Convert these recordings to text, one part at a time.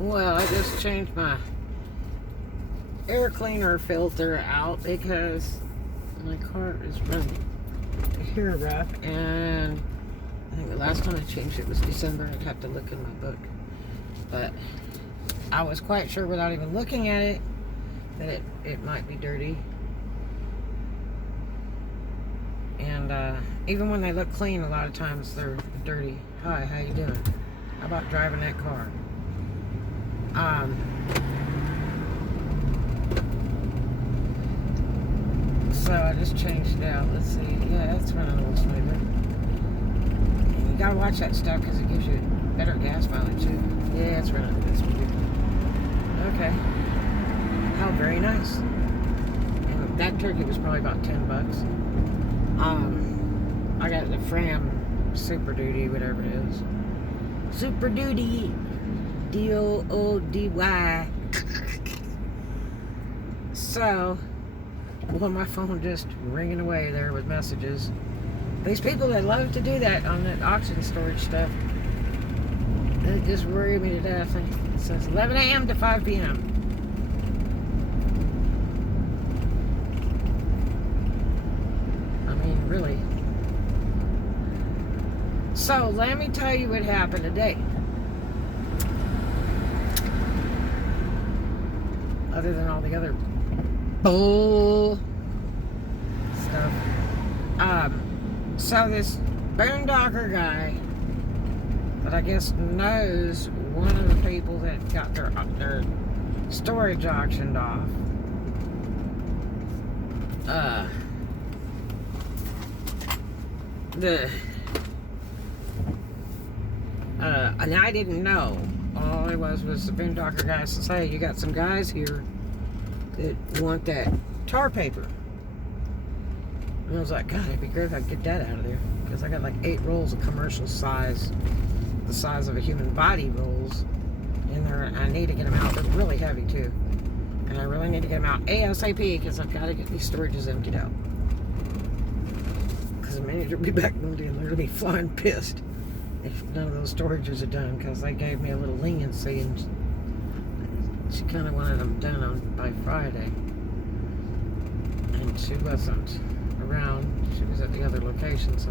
Well, I just changed my air cleaner filter out because my car is running hair rough, and I think the last time I changed it was December. I'd have to look in my book, but I was quite sure without even looking at it that it might be dirty. And even when they look clean, a lot of times they're dirty. Hi, how you doing? How about driving that car? So I just changed it out. Let's see. Yeah, it's running a little smoother. And you gotta watch that stuff because it gives you better gas mileage too. Yeah, it's running a bit smoother. Okay. How very nice. And that turkey was probably about $10. I got the Fram Super Duty, whatever it is. Super Duty. D-O-O-D-Y. So, well, my phone just ringing away there with messages. These people that love to do that on that oxygen storage stuff, it just worried me to death. It says 11 a.m. to 5 p.m. I mean, really. So, let me tell you what happened today. Other than all the other bull stuff. So this boondocker guy that I guess knows one of the people that got their storage auctioned off. And I didn't know. All it was the boondocker guy says, hey, you got some guys here that want that tar paper. And I was like, God, it'd be great if I could get that out of there. Because I got like 8 rolls of commercial size, the size of a human body rolls in there. And I need to get them out. They're really heavy too. And I really need to get them out ASAP because I've got to get these storages emptied out. Because the manager will be back Monday and they're going to be flying pissed if none of those storages are done, because they gave me a little leniency and she kind of wanted them done by Friday, and she wasn't around. She was at the other location, so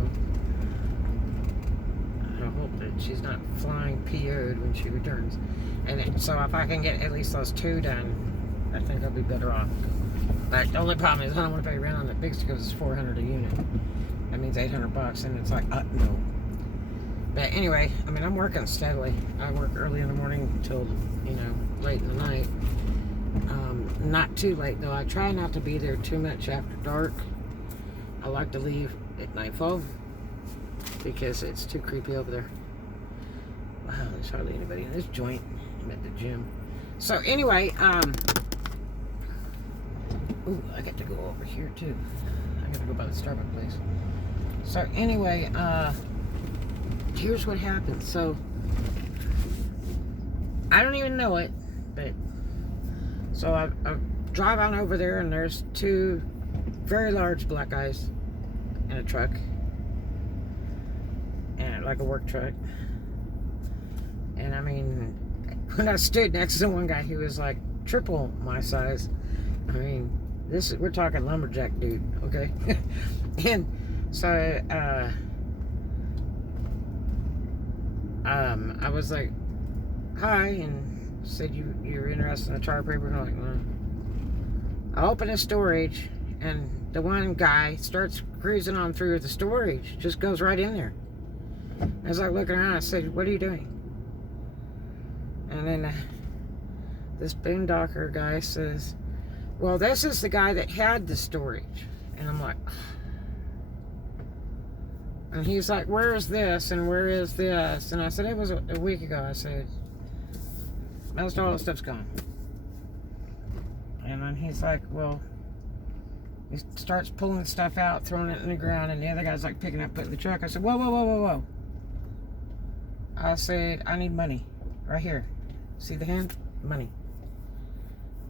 I hope that she's not flying PO'd when she returns. And so if I can get at least those 2 done, I think I'll be better off. But the only problem is I don't want to pay rent on that big because it's $400 a unit. That means $800, and it's like, no. But anyway, I mean, I'm working steadily. I work early in the morning until, late in the night. Not too late, though. I try not to be there too much after dark. I like to leave at nightfall because it's too creepy over there. Wow, there's hardly anybody in this joint. I'm at the gym. So anyway, ooh, I got to go over here, too. I got to go by the Starbucks place. So anyway, here's what happened. So I don't even know it, but so I drive on over there, and there's 2 very large black guys in a truck, and like a work truck. And I mean, when I stood next to one guy, he was like triple my size. I mean, we're talking lumberjack dude, okay? And so I was like, hi, and said you're interested in the tar paper, and I'm like, no. I open the storage, and the one guy starts cruising on through the storage, just goes right in there. As I look around, I said, what are you doing? And then this boondocker guy says, well, this is the guy that had the storage. And I'm like, and he's like, where is this and where is this? And I said, it was a week ago. I said, most all the stuff's gone. And then he's like, well, he starts pulling the stuff out, throwing it in the ground, and the other guy's like picking up, putting in the truck. I said, whoa, whoa, whoa, whoa, whoa. I said, I need money. Right here. See the hand? Money.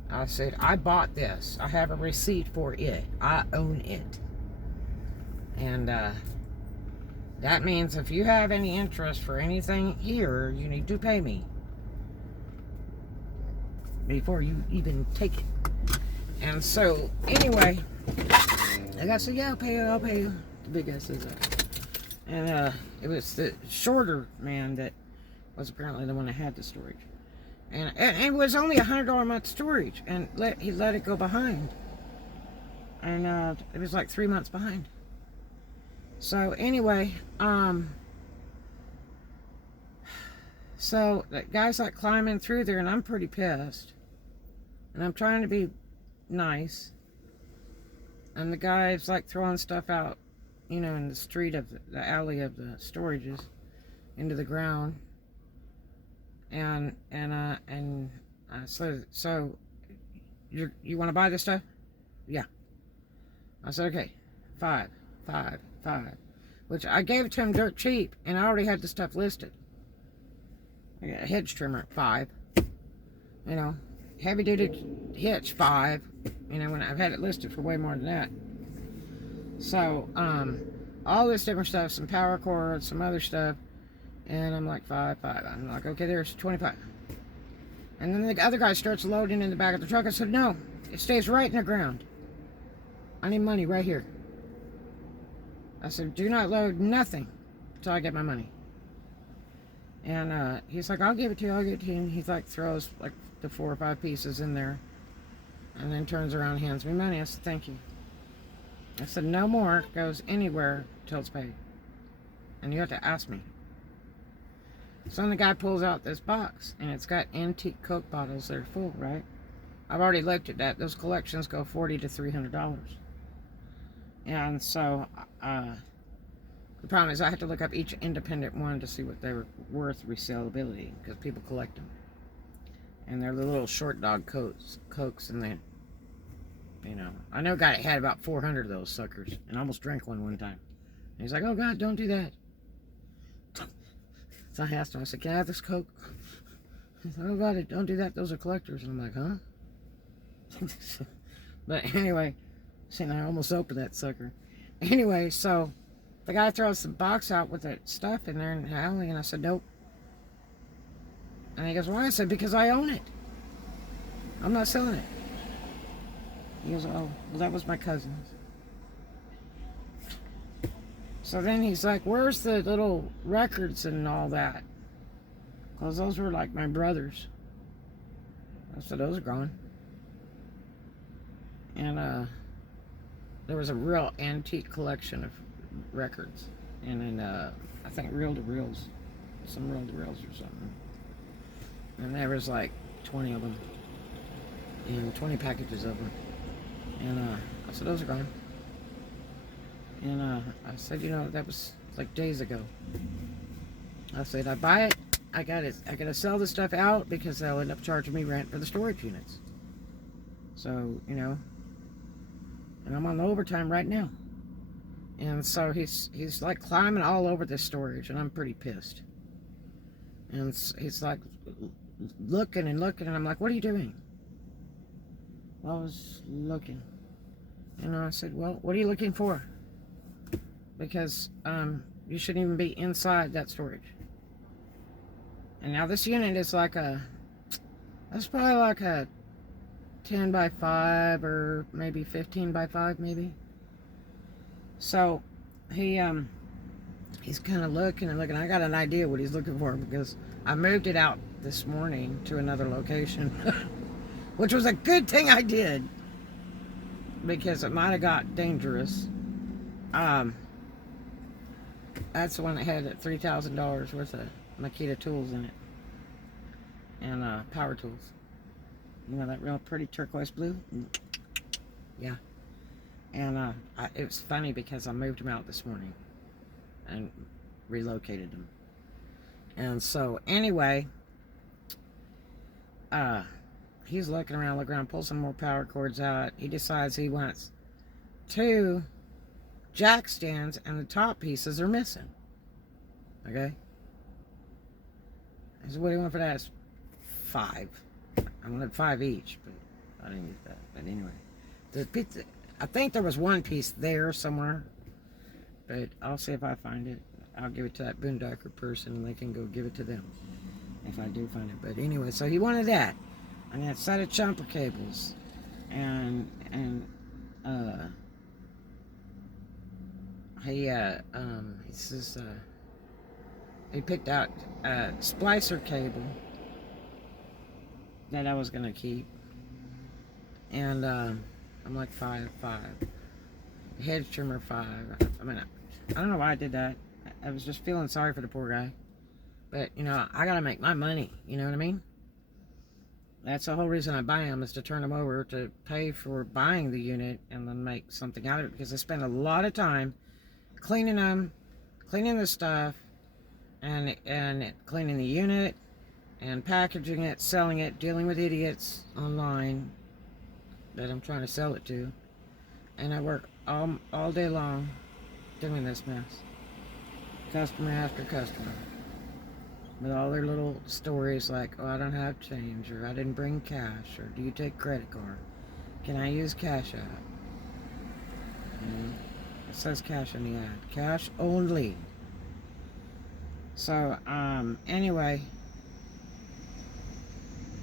I said, I bought this. I have a receipt for it. I own it. And that means if you have any interest for anything here, you need to pay me. before you even take it. And so, anyway, the guy said, yeah, I'll pay you. The big guy says that. And it was the shorter man that was apparently the one that had the storage. And it was only $100 a month storage. And he let it go behind. And it was like 3 months behind. So, anyway, so that guy's like climbing through there, and I'm pretty pissed. And I'm trying to be nice. And the guy's like throwing stuff out, you know, in the street of the alley of the storages into the ground. And I said, so you want to buy this stuff? Yeah. I said, okay, five. Which I gave it to him dirt cheap, and I already had the stuff listed. I got a hedge trimmer at $5. You know, heavy duty hitch $5. You know, when I've had it listed for way more than that. So, all this different stuff, some power cords, some other stuff, and I'm like, $5. I'm like, okay, there's 25. And then the other guy starts loading in the back of the truck. I said, no, it stays right in the ground. I need money right here. I said, do not load nothing until I get my money. And he's like, I'll give it to you. And he like throws like the 4 or 5 pieces in there. And then turns around and hands me money. I said, thank you. I said, no more goes anywhere till it's paid. And you have to ask me. So then the guy pulls out this box. And it's got antique Coke bottles that are full, right? I've already looked at that. Those collections go $40 to $300. And so, the problem is I have to look up each independent one to see what they're worth resaleability, because people collect them. And they're the little short dog Cokes, and they, you know, I know a guy that had about 400 of those suckers, and I almost drank one time. And he's like, oh God, don't do that. So I asked him, I said, can I have this Coke? He said, oh God, don't do that, those are collectors. And I'm like, huh? But anyway, see, I almost opened that sucker. Anyway, so the guy throws the box out with the stuff in there in the alley, and I said, nope. And he goes, why? I said, because I own it. I'm not selling it. He goes, oh, well, that was my cousin's. So then he's like, where's the little records and all that? Because those were like my brother's. I said, those are gone. And there was a real antique collection of records. And then I think reel-to-reels. Some reel-to-reels or something. And there was like 20 of them. And 20 packages of them. And I said, those are gone. And I said, you know, that was like days ago. I said, I buy it. I gotta sell the stuff out because they'll end up charging me rent for the storage units. So, you know, and I'm on the overtime right now. And so he's like climbing all over this storage, and I'm pretty pissed. And he's like looking, and I'm like, what are you doing? Well, I was looking. And I said, well, what are you looking for? Because you shouldn't even be inside that storage. And now this unit is like that's probably like a 10 by 5 or maybe 15 by 5 maybe. So he's kind of looking. I got an idea what he's looking for, because I moved it out this morning to another location, which was a good thing I did, because it might have got dangerous. That's the one that had $3,000 worth of Makita tools in it, and power tools. You know, that real pretty turquoise blue? Yeah. And it was funny because I moved them out this morning and relocated them. And so, anyway, he's looking around, pulls some more power cords out. He decides he wants 2 jack stands, and the top pieces are missing. Okay? I said, what do you want for that? It's 5. I wanted 5 each, but I didn't get that. But anyway, the pizza, I think there was 1 piece there somewhere, but I'll see if I find it. I'll give it to that boondocker person, and they can go give it to them if I do find it. But anyway, so he wanted that. and a set of jumper cables, and he says he picked out a splicer cable that I was gonna keep, and I'm like five. Hedge trimmer 5. I mean, I don't know why I did that. I was just feeling sorry for the poor guy. But, you know, I gotta make my money. You know what I mean? That's the whole reason I buy them, is to turn them over to pay for buying the unit and then make something out of it. Because I spend a lot of time cleaning them, cleaning the stuff, and cleaning the unit, and packaging it, selling it, dealing with idiots online that I'm trying to sell it to. And I work all day long doing this mess. Customer after customer. With all their little stories like, oh, I don't have change, or I didn't bring cash, or do you take credit card? Can I use Cash App? You know, it says cash in the ad. Cash only. So, anyway,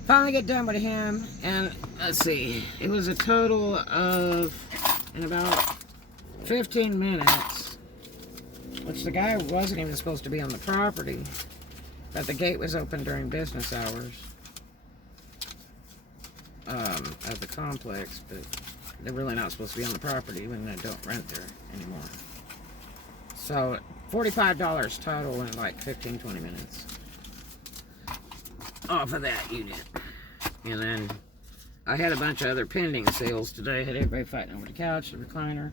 finally get done with him, and let's see, it was a total of, in about 15 minutes, which the guy wasn't even supposed to be on the property, but the gate was open during business hours of the complex, but they're really not supposed to be on the property when they don't rent there anymore. So $45 total in like 15-20 minutes off of that unit. And then I had a bunch of other pending sales today. I had everybody fighting over the couch, the recliner,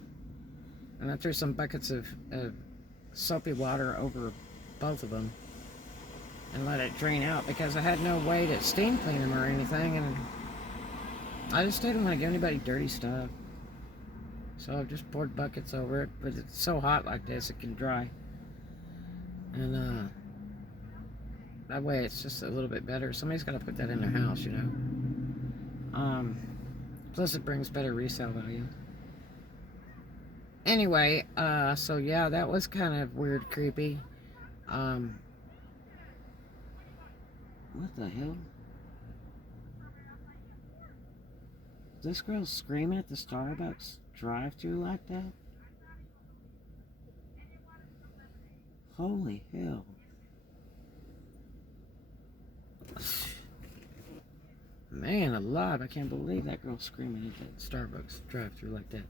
and I threw some buckets of soapy water over both of them and let it drain out, because I had no way to steam clean them or anything, and I just didn't want to give anybody dirty stuff. So I've just poured buckets over it, but it's so hot like this it can dry. And that way it's just a little bit better. Somebody's got to put that in their house, you know. Plus it brings better resale value. Anyway, so yeah, that was kind of weird, creepy. What the hell? This girl's screaming at the Starbucks drive-thru like that? Holy hell. Man alive, I can't believe that girl screaming at that Starbucks drive-thru like that.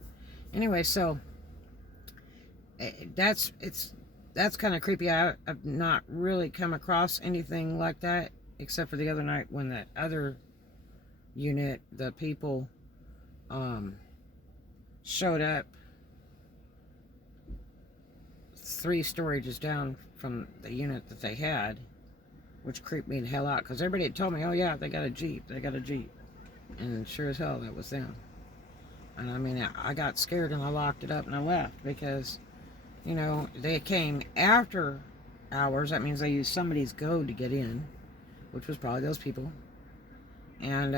Anyway, so that's kind of creepy. I've not really come across anything like that, except for the other night when that other unit, the people showed up 3 storages down from the unit that they had, which creeped me the hell out, because everybody had told me, oh yeah, they got a Jeep, and sure as hell that was them. And I mean, I got scared and I locked it up and I left, because, you know, they came after hours. That means they used somebody's code to get in, which was probably those people. And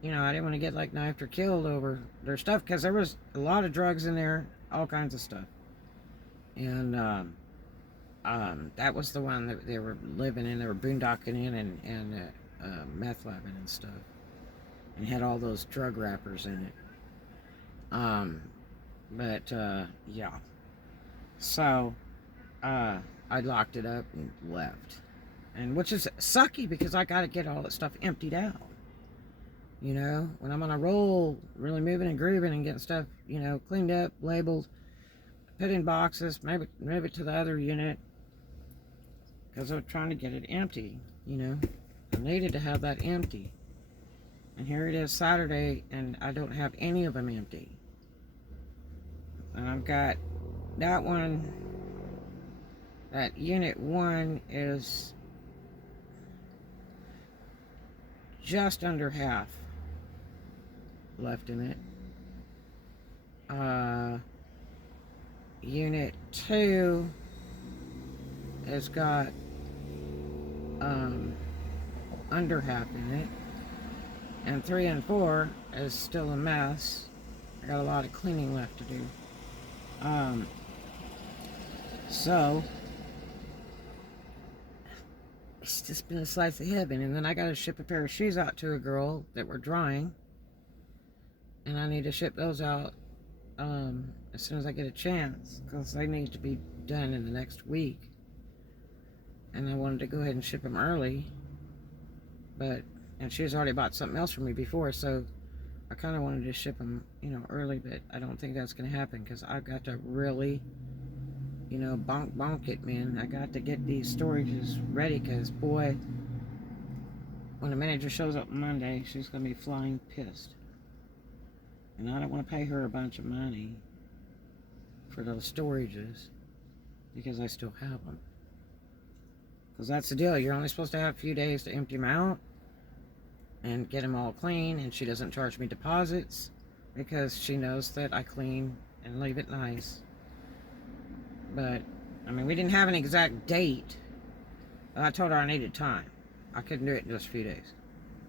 you know, I didn't want to get like knifed or killed over their stuff, because there was a lot of drugs in there, all kinds of stuff. And that was the one that they were living in. They were boondocking in, and meth labbing and stuff, and had all those drug wrappers in it. But yeah, so I locked it up and left, and which is sucky, because I got to get all that stuff emptied out. You know, when I'm on a roll, really moving and grooving and getting stuff, you know, cleaned up, labeled, put in boxes, maybe to the other unit, because I'm trying to get it empty. You know, I needed to have that empty, and here it is Saturday, and I don't have any of them empty. And I've got that one, that unit 1 is just under half left in it. Unit 2 has got under half in it, and 3 and 4 is still a mess. I got a lot of cleaning left to do. So it's just been a slice of heaven. And then I got to ship a pair of shoes out to a girl that were drying. And I need to ship those out as soon as I get a chance, because they need to be done in the next week. And I wanted to go ahead and ship them early, and she has already bought something else for me before, so I kind of wanted to ship them, early, but I don't think that's going to happen, because I've got to really, bonk it, man. I got to get these storages ready, because, boy, when the manager shows up Monday, she's going to be flying pissed. And I don't want to pay her a bunch of money for those storages, because I still have them. Because that's the deal. You're only supposed to have a few days to empty them out and get them all clean. And she doesn't charge me deposits because she knows that I clean and leave it nice. But, I mean, we didn't have an exact date. I told her I needed time. I couldn't do it in just a few days,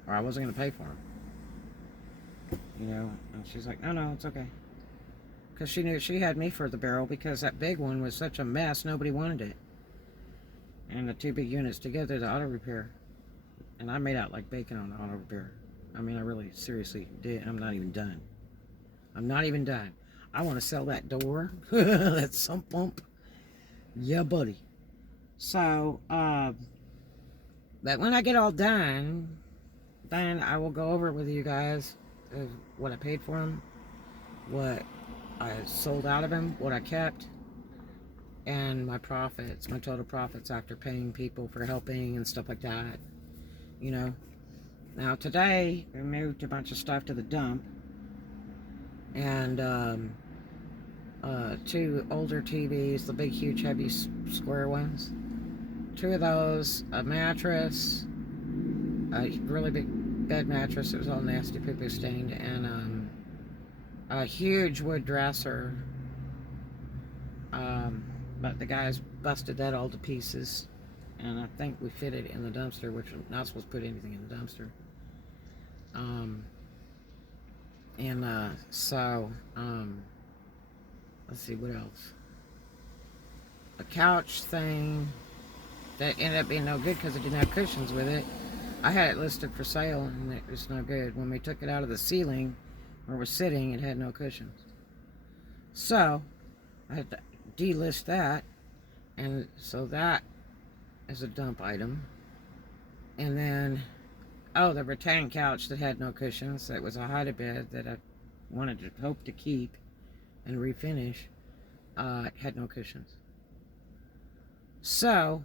or I wasn't going to pay for them. And she's like, no, it's okay. Because she knew she had me for the barrel, because that big one was such a mess, nobody wanted it. And the two big units together, the auto repair. And I made out like bacon on the auto repair. I mean, I really seriously did. I'm not even done. I want to sell that door. That sump pump. Yeah, buddy. So, but when I get all done, then I will go over with you guys what I paid for them, what I sold out of them, what I kept, and my profits, my total profits after paying people for helping and stuff like that. Now today we moved a bunch of stuff to the dump, and two older TVs, the big huge heavy square ones, two of those, a mattress, a really big bed mattress, it was all nasty poo-poo stained, and a huge wood dresser, but the guys busted that all to pieces, and I think we fit it in the dumpster, which I'm not supposed to put anything in the dumpster. Let's see, what else? A couch thing that ended up being no good because it didn't have cushions with it. I had it listed for sale, and it was no good. When we took it out of the ceiling where we're sitting, it had no cushions. So I had to delist that, and so that is a dump item. And then, the rattan couch that had no cushions, that was a hide-a-bed that I wanted to hope to keep and refinish, had no cushions. So,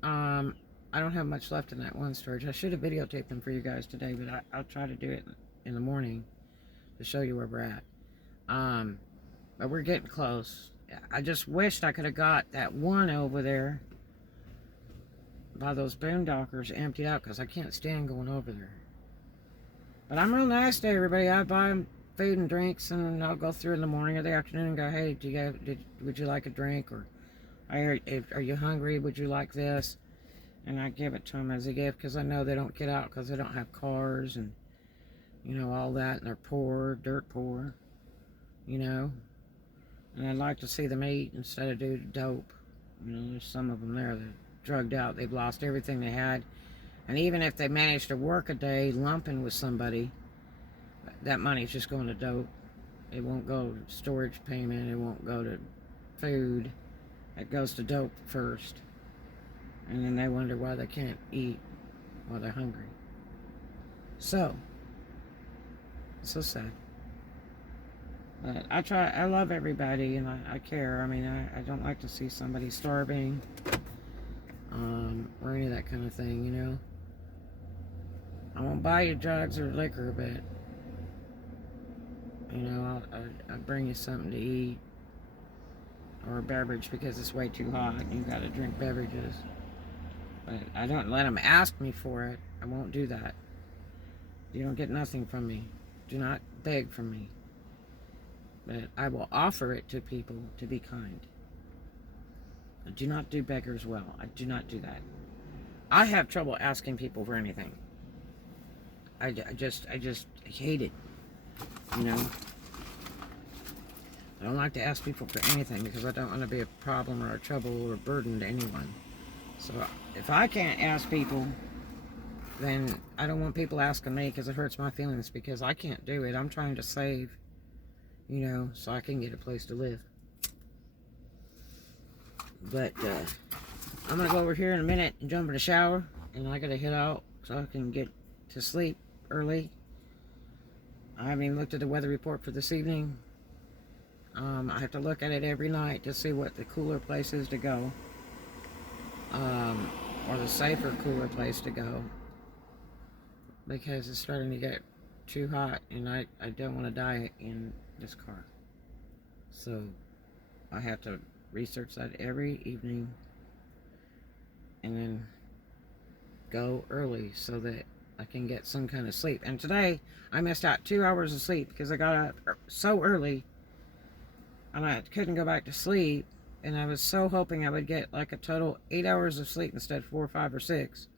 I don't have much left in that one storage. I should have videotaped them for you guys today, but I'll try to do it in the morning to show you where we're at. But we're getting close. I just wished I could have got that one over there by those boondockers emptied out, because I can't stand going over there. But I'm real nice to everybody. I buy them food and drinks, and I'll go through in the morning or the afternoon and go, hey, would you like a drink? Or are you hungry? Would you like this? And I give it to them as a gift, because I know they don't get out because they don't have cars and, all that. And they're poor, dirt poor, And I'd like to see them eat instead of do dope. There's some of them there that are drugged out. They've lost everything they had. And even if they manage to work a day lumping with somebody, that money's just going to dope. It won't go to storage payment. It won't go to food. It goes to dope first. And then they wonder why they can't eat while they're hungry. So sad. But I love everybody, and I care. I mean, I don't like to see somebody starving, or any of that kind of thing, I won't buy you drugs or liquor, but, I'll bring you something to eat, or a beverage, because it's way too hot and you gotta drink beverages. But I don't let them ask me for it. I won't do that. You don't get nothing from me. Do not beg from me. But I will offer it to people to be kind. I do not do beggars well. I do not do that. I have trouble asking people for anything. I just hate it. I don't like to ask people for anything, because I don't want to be a problem or a trouble or a burden to anyone. So if I can't ask people, then I don't want people asking me, because it hurts my feelings, because I can't do it. I'm trying to save, you know, so I can get a place to live. But I'm going to go over here in a minute and jump in the shower, and I got to head out so I can get to sleep early. I haven't even looked at the weather report for this evening. I have to look at it every night to see what the cooler place is to go, or the safer, cooler place to go, because it's starting to get too hot, and I don't want to die in this car. So I have to research that every evening, and then go early so that I can get some kind of sleep. And today I missed out 2 hours of sleep because I got up so early and I couldn't go back to sleep, and I was so hoping I would get like a total 8 hours of sleep instead of 4, 5, or 6,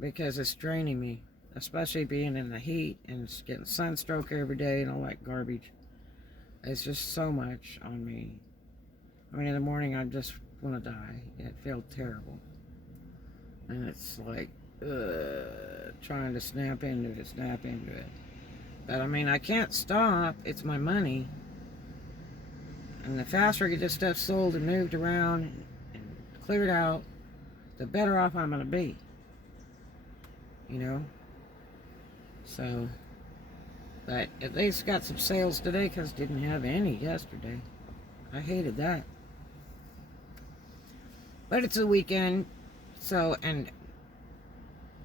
because it's draining me, especially being in the heat and getting sunstroke every day and all that garbage. It's just so much on me. I mean, in the morning I just want to die. It felt terrible, and it's like trying to snap into it. But I mean, I can't stop. It's my money, and the faster I get this stuff sold and moved around and cleared out, the better off I'm going to be, you know. So, but at least got some sales today, because didn't have any yesterday. I hated that. But it's a weekend, so, and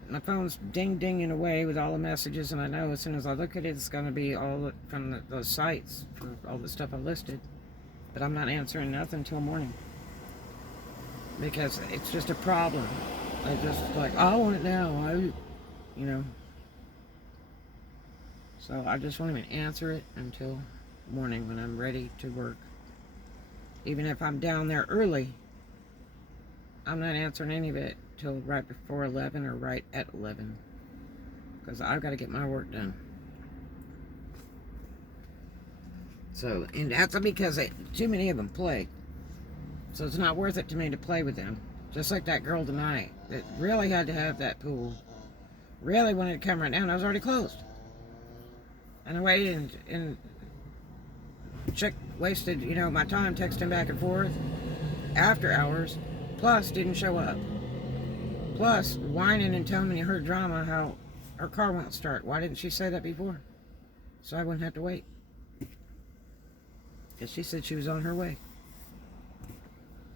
my phone's dinging away with all the messages, and I know as soon as I look at it, it's going to be all from those sites for all the stuff I listed. But I'm not answering nothing until morning, because it's just a problem. I just like, I want it now, you know. So I just won't even answer it until morning when I'm ready to work. Even if I'm down there early, I'm not answering any of it till right before 11 or right at 11, because I've got to get my work done. So, and that's because too many of them play. So it's not worth it to me to play with them. Just like that girl tonight that really had to have that pool. Really wanted to come right now, and I was already closed. And I waited, and chick wasted, you know, my time texting back and forth after hours, plus didn't show up. Plus whining and telling me her drama how her car won't start. Why didn't she say that before? So I wouldn't have to wait. Because she said she was on her way.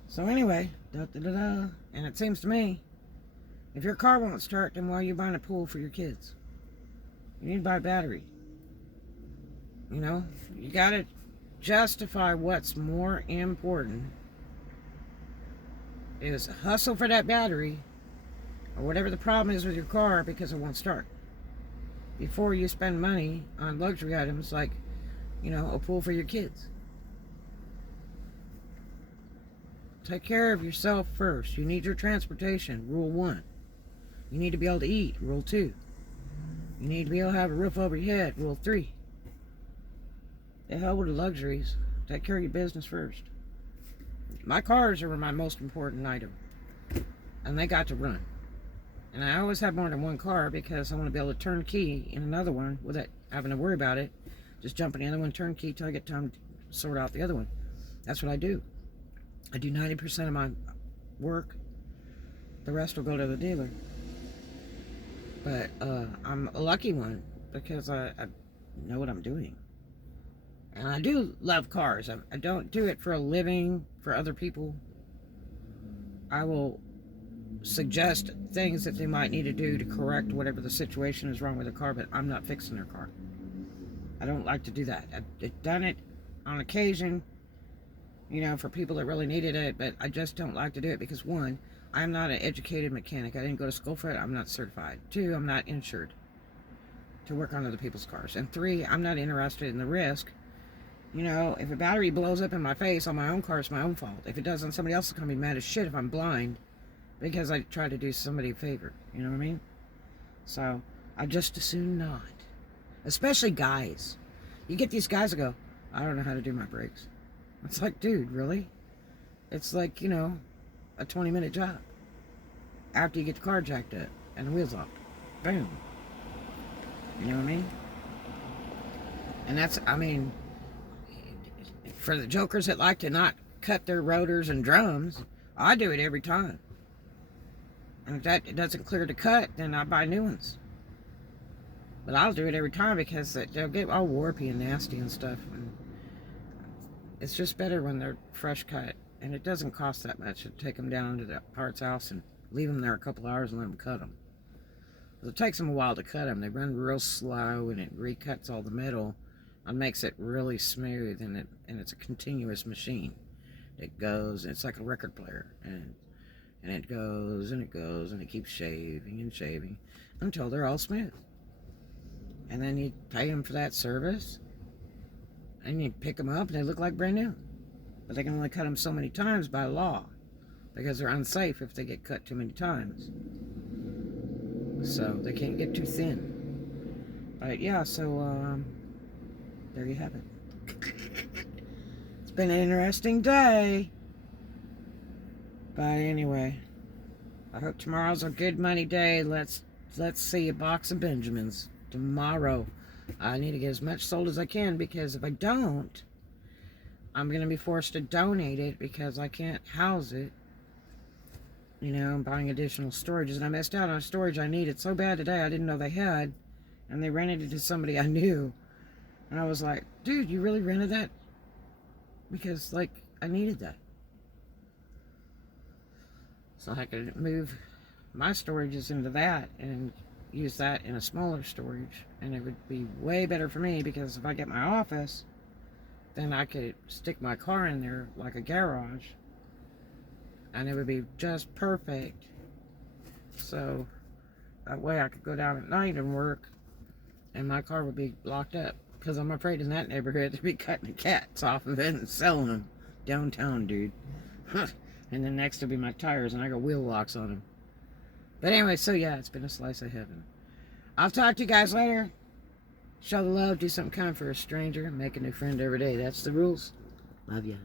So anyway, and it seems to me, if your car won't start, then why are you buying a pool for your kids? You need to buy a battery. You know, you got to justify what's more important. Is hustle for that battery, or whatever the problem is with your car, because it won't start, before you spend money on luxury items like, you know, a pool for your kids. Take care of yourself first. You need your transportation, rule 1. You need to be able to eat, rule 2. You need to be able to have a roof over your head, rule 3. The hell with the luxuries. Take care of your business first. My cars are my most important item, and they got to run. And I always have more than one car, because I want to be able to turn key in another one without having to worry about it. Just jump in the other one, turn key till I get time to sort out the other one. That's what I do. I do 90% of my work. The rest will go to the dealer. But I'm a lucky one, because I know what I'm doing. And I do love cars. I don't do it for a living for other people. I will suggest things that they might need to do to correct whatever the situation is wrong with the car, but I'm not fixing their car. I don't like to do that. I've done it on occasion, you know, for people that really needed it, but I just don't like to do it because, 1, I'm not an educated mechanic. I didn't go to school for it. I'm not certified. 2, I'm not insured to work on other people's cars. And 3, I'm not interested in the risk. You know, if a battery blows up in my face on my own car, it's my own fault. If it doesn't, somebody else is going to be mad as shit if I'm blind because I tried to do somebody a favor. You know what I mean? So, I just as soon not. Especially guys. You get these guys that go, I don't know how to do my brakes. It's like, dude, really? It's like, you know, a 20-minute job after you get the car jacked up and the wheels off. Boom. You know what I mean? And that's, I mean, for the jokers that like to not cut their rotors and drums, I do it every time. And if that doesn't clear the cut, then I buy new ones. But I'll do it every time because they'll get all warpy and nasty and stuff. And it's just better when they're fresh cut. And it doesn't cost that much to take them down to the parts house and leave them there a couple hours and let them cut them. It takes them a while to cut them. They run real slow, and it recuts all the metal and makes it really smooth. And it's a continuous machine. It goes. It's like a record player, and it goes and it goes and it keeps shaving and shaving until they're all smooth. And then you pay them for that service, and you pick them up, and they look like brand new. But they can only cut them so many times by law, because they're unsafe if they get cut too many times. So they can't get too thin. But yeah, so there you have it. It's been an interesting day. But anyway, I hope tomorrow's a good money day. Let's see a box of Benjamins tomorrow. I need to get as much sold as I can, because if I don't, I'm going to be forced to donate it because I can't house it. You know, I'm buying additional storages, and I missed out on a storage I needed so bad today I didn't know they had, and they rented it to somebody I knew. And I was like, dude, you really rented that? Because, like, I needed that. So I could move my storages into that and use that in a smaller storage, and it would be way better for me, because if I get my office, then I could stick my car in there like a garage, and it would be just perfect. So that way I could go down at night and work, and my car would be locked up, because I'm afraid in that neighborhood to be cutting the cats off of it and selling them downtown, dude. And then next will be my tires, and I got wheel locks on them. But anyway, so yeah, it's been a slice of heaven. I'll talk to you guys later. Show the love, do something kind for a stranger, make a new friend every day. That's the rules. Love ya.